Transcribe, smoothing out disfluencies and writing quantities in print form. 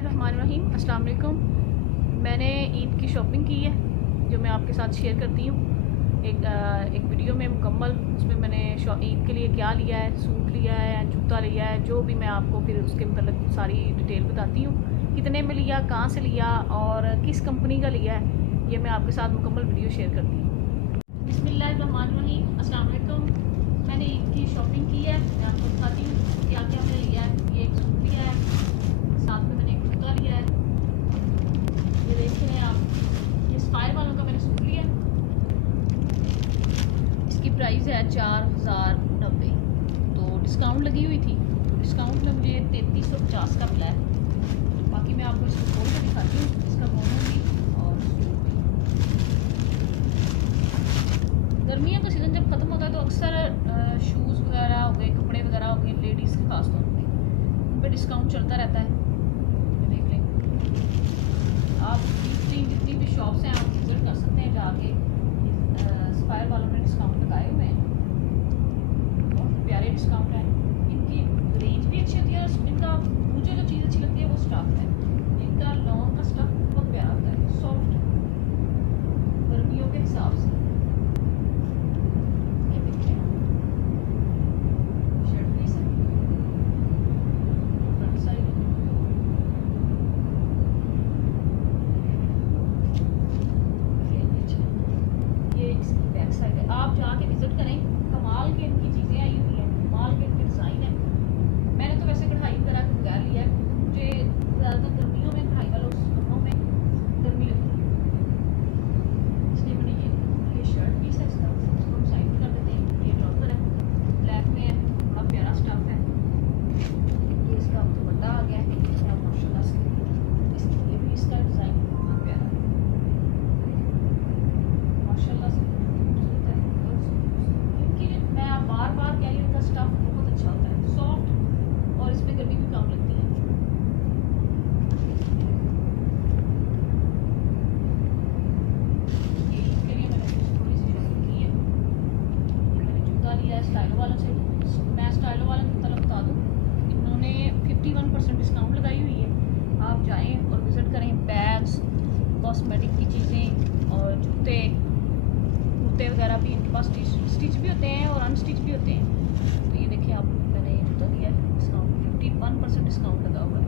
बिस्मिल्लाहिर्रहमानिर्रहीम। अस्सलाम वालेकुम। मैंने ईद की शॉपिंग की है जो मैं आपके साथ शेयर करती हूँ एक वीडियो में मुकम्मल। उसमें मैंने ईद के लिए क्या लिया है, सूट लिया है, जूता लिया है, जो भी मैं आपको फिर उसके मतलब सारी डिटेल बताती हूँ, कितने में लिया, कहाँ से लिया और किस कंपनी का लिया है, ये मैं आपके साथ मुकम्मल वीडियो शेयर करती हूँ। बिस्मिल्लाहिर्रहमानिर्रहीम। अस्सलाम वालेकुम। मैंने ईद की शॉपिंग की है, मैं आपको बताती हूँ क्या क्या मैंने लिया है। ये एक सूट लिया है, साथ में मैंने एक जूता लिया है, ये देख रहे हैं आप। ये स्पायर वालों का मैंने सूट लिया, इसकी प्राइस है 4090। तो डिस्काउंट लगी हुई थी, तो डिस्काउंट में मुझे 3350 का मिला है। बाकी मैं आपको इसको खोल कर दिखाती हूँ, इसका बोनस भी और सूट भी। गर्मियों का सीज़न जब ख़त्म होता है तो अक्सर शूज़ वगैरह हो गए, कपड़े वगैरह हो गए, लेडीज़ के खास तौर पे उन पर डिस्काउंट चलता रहता है। देख लें आप, जितनी भी शॉप्स हैं आप विजिट कर सकते हैं जाके। स्पायर वालों ने डिस्काउंट लगाए हुए हैं, बहुत प्यारे डिस्काउंट है। इनकी रेंज भी अच्छी होती है और इनका मुझे जो चीज़ अच्छी लगती है वो स्टफ़ है। इनका लॉन्ग का स्टफ़ बहुत प्यारा होता है, सॉफ्ट, गर्मियों के हिसाब से। ये देखिए शर्ट पीस है, फ्रंट साइड ये इसकी बैक साइड है। आप जाके विजिट करें, कमाल के इनकी चीज़ें आई हुई हैं, कमाल के इनके डिज़ाइन है। मैंने तो वैसे कढ़ाई वगैरह के बगैर लिया है, मुझे ज़्यादातर गर्मियों में कढ़ाई वालों कपड़ों में गर्मी लगती है, इसलिए मैंने ये शर्ट पीस है इसका, इसको हम साइड में कर देते हैं। ये ट्राउज़र है, ब्लैक में है, बड़ा प्यारा स्टफ है। ये इसका दुपट्टा आ गया है माशाल्लाह से, ये भी इसका डिज़ाइन बहुत प्यारा है माशाल्लाह से, खूबसूरत है। इनकी मैं बार बार कह रही हूँ, इनका स्टफ बहुत अच्छा होता है, सॉफ्ट, और इसमें गर्मी भी कम लगती है। ये इसके लिए मैंने थोड़ी सी शॉपिंग की है। ये मैंने जूता लिया है स्टाइलो वालों से। मैं स्टाइलो वालों की तरफ बता दूँ, इन्होंने 51% डिस्काउंट लगाई हुई है। आप जाएँ और विज़िट करें। बैग्स, कॉस्मेटिक की चीज़ें और जूते, कुर्ते वगैरह भी इनके पास स्टिच भी होते हैं और अनस्टिच भी होते हैं। तो ये देखिए आप, मैंने ये जूता लिया है, डिस्काउंट 51% डिस्काउंट लगा हुआ है।